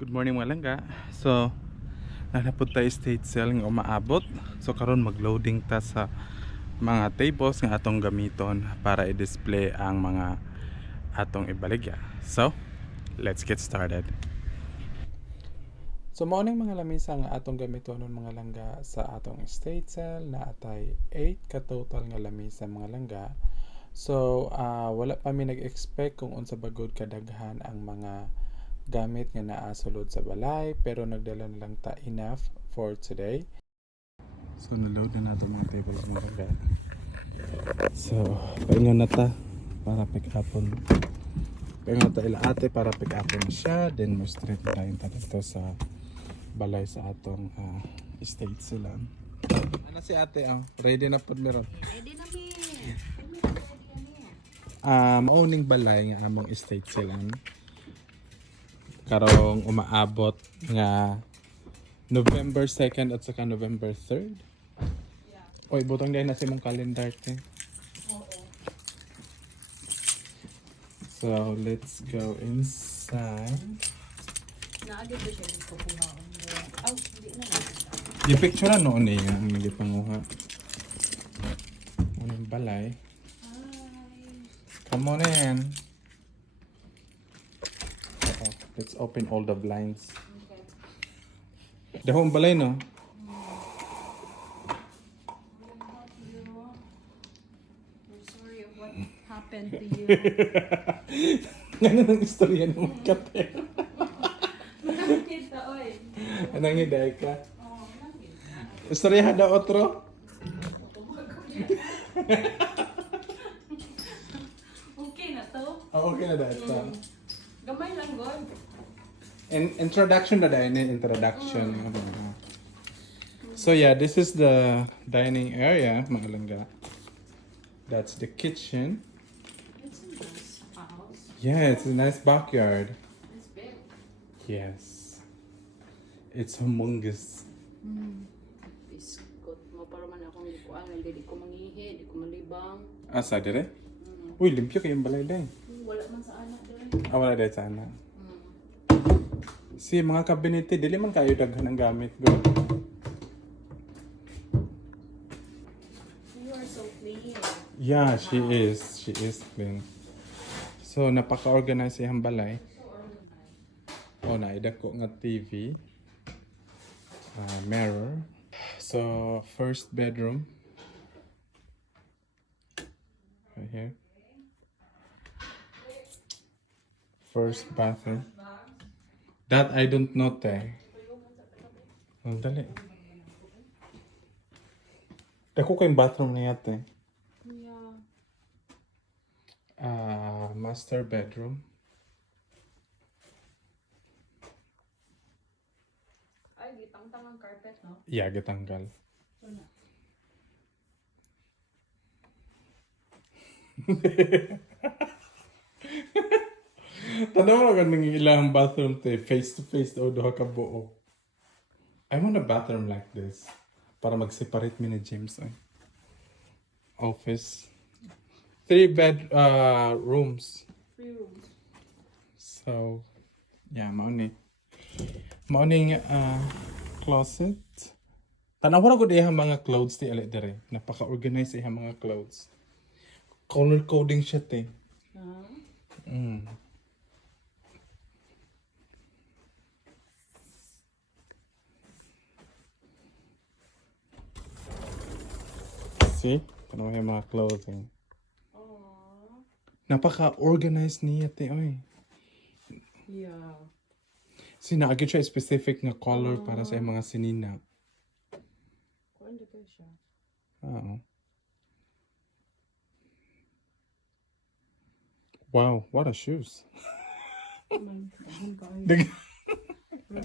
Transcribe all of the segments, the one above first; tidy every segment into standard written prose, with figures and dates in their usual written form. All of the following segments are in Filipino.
Good morning mga langga. So, nanapod tayo state sale nga umaabot. So, karon mag-loading ta sa mga tables nga atong gamiton para i-display ang mga atong ibaligya. So, let's get started. So, maunang mga lamisa nga atong gamiton ng mga langga sa atong estate sale na atay 8 ka total nga lamisa mga langga. So, wala pa mi nag-expect kung unsa bagod kadaghan ang mga gamit nga naa sulod sa balay, pero nagdala na lang ta enough for today. So, na-load na nato mga tables mga langga. So, paingon na ta para pick upon. Paingon ta ila ate para pick upon siya. Then, mo straight na tayo dito sa balay sa atong estate sila. Ano si ate? Ready na po meron? Ready na mi. Mauning balay nga among estate sila. Karong umaabot nga November 2nd at saka November 3rd. Yeah. Oy, butang din na sa imong calendar te. Oo. So, let's go inside. Naagad ba siya dito kuha? Aw, hindi na lang. Di picture noon yung hindi panguha. Ano yung balay? Hi. Come on in. Let's open all the blinds. Okay. Dahong balay no? I'm sorry of what happened to you. Ganun ang istorya ng mga kape. Nakakita, oy. Anong hiday ka? Oo, nakita. Istorya hada otro? Okay na to? Okay na dahil ito. Gamay lang, God. Introduction na dahil introduction. So yeah, this is the dining area, mga langga. That's the kitchen. It's a nice house. Yeah, it's a nice backyard. It's big. Yes. It's humongous. Biskot mo para man akong likuan. Hindi ko mangihi, hindi ko malibang. Asa dire? Uy, limpyo kayong balay din. Wala man sa anak doon. Wala dahil sana. Si mga kabinete, dili man kayo daghan ang gamit go. You are so clean. Yeah, she is. She is clean. So, napaka-organize siyang balay. Oh, naidako nga TV. Mirror. So, first bedroom. Right here. First bathroom. That I don't know, te. Ang dali. Dako ko yung bathroom niya, te. Yeah. Master bedroom. Ay, gitang-tang ang carpet, no? Yeah, gitanggal. So na. Tanaw mo ka ng ilang bathroom te, face to face o duha ka buo. I want a bathroom like this. Para mag-separate mi ni James. Office. 3 rooms. 3 rooms. So, yeah, mauni. Mauning closet. Tanaw ko dihang mga clothes ti ali dire. Napaka-organized ihang mga clothes. Color coding siya te. See? Tanaw yung mga clothing. Aww. Napaka-organized niya te, oy. Yeah. Sinaagid siya specific nga color para sa mga sinina. Kuan dito siya. Oo. Wow, what a shoes. Man, daghan ka ay. Dag-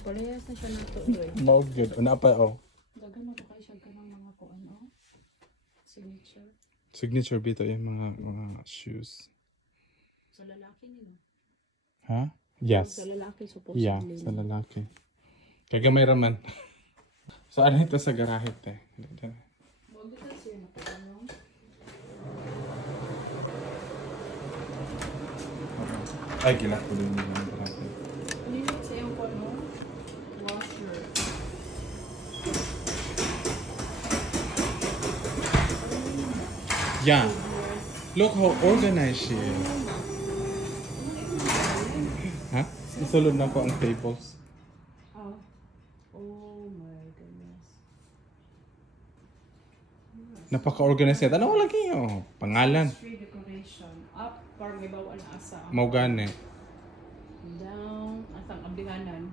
Parehas na siya nato, doy. Mao good. Una pa, Daghan na ba kayo siya kanang mga kuan, oh? Signature. Signature bito yung mga shoes. Sa lalaki nila. Ha? Yes. Sa lalaki, supposedly. Yeah, sa lalaki. Kagamay raman. So, ano ito sa garahe, te? Huwag dito siya na kuan, no? Ay, gilak ko din yung garahe. Ano yun sa iyong kuan, no? Yeah. Look how organized she is. Ha? Isulod na ko ang tables. Oh. Oh my goodness. Napaka-organized niya. Ano lagi oh? Pangalan. Street decoration. Up, parang may bawal na asa. Mau gani. Down, asang ablihanan.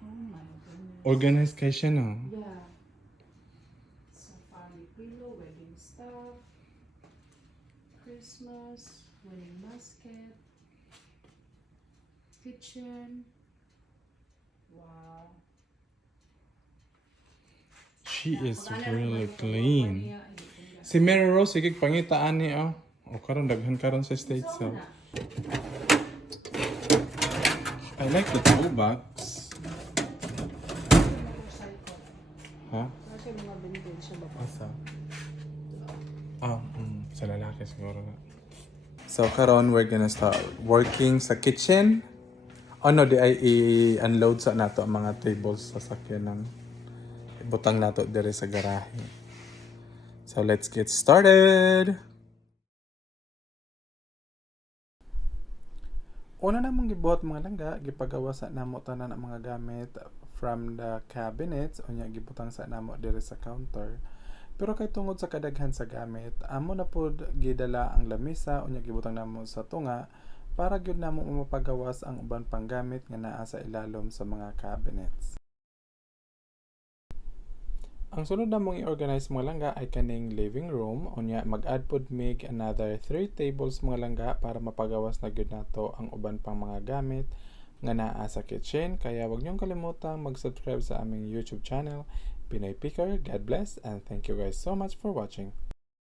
Oh my goodness. Organized kay siya no. Yeah. Safari pillow, wedding stuff, Christmas, wedding basket, kitchen. Wow. She is really clean. Si Mary Rose, sige pangitaan niya oh. O karon daghan karon sa stage so. I like the toolbox. Ha? Kasi mga vintage siya ba? Asa? Sa lalaki siguro na. So karon we're gonna start working sa kitchen. Ano di ay i-unload sa nato ang mga tables sa sakyanan. Ibutang nato dire sa garahe. So let's get started. Una namang gibuhat mga langga, gipagawa sa namo tanan ang mga gamit from the cabinets unya gibutang sa namo dire sa counter. Pero kay tungod sa kadaghan sa gamit, amo na pod gidala ang lamisa unya gibutang namo sa tunga para gyud namo mapagawas ang uban pang gamit nga naa sa ilalom sa mga cabinets. Ang sunod namong i-organize mga langga ay kaning living room unya mag-add pod mig another 3 tables mga langga para mapagawas na gyud nato ang uban pang mga gamit nga naa sa kitchen. Kaya wag niyong kalimutang mag-subscribe sa aming YouTube channel Pinoy Picker. God bless and thank you guys so much for watching.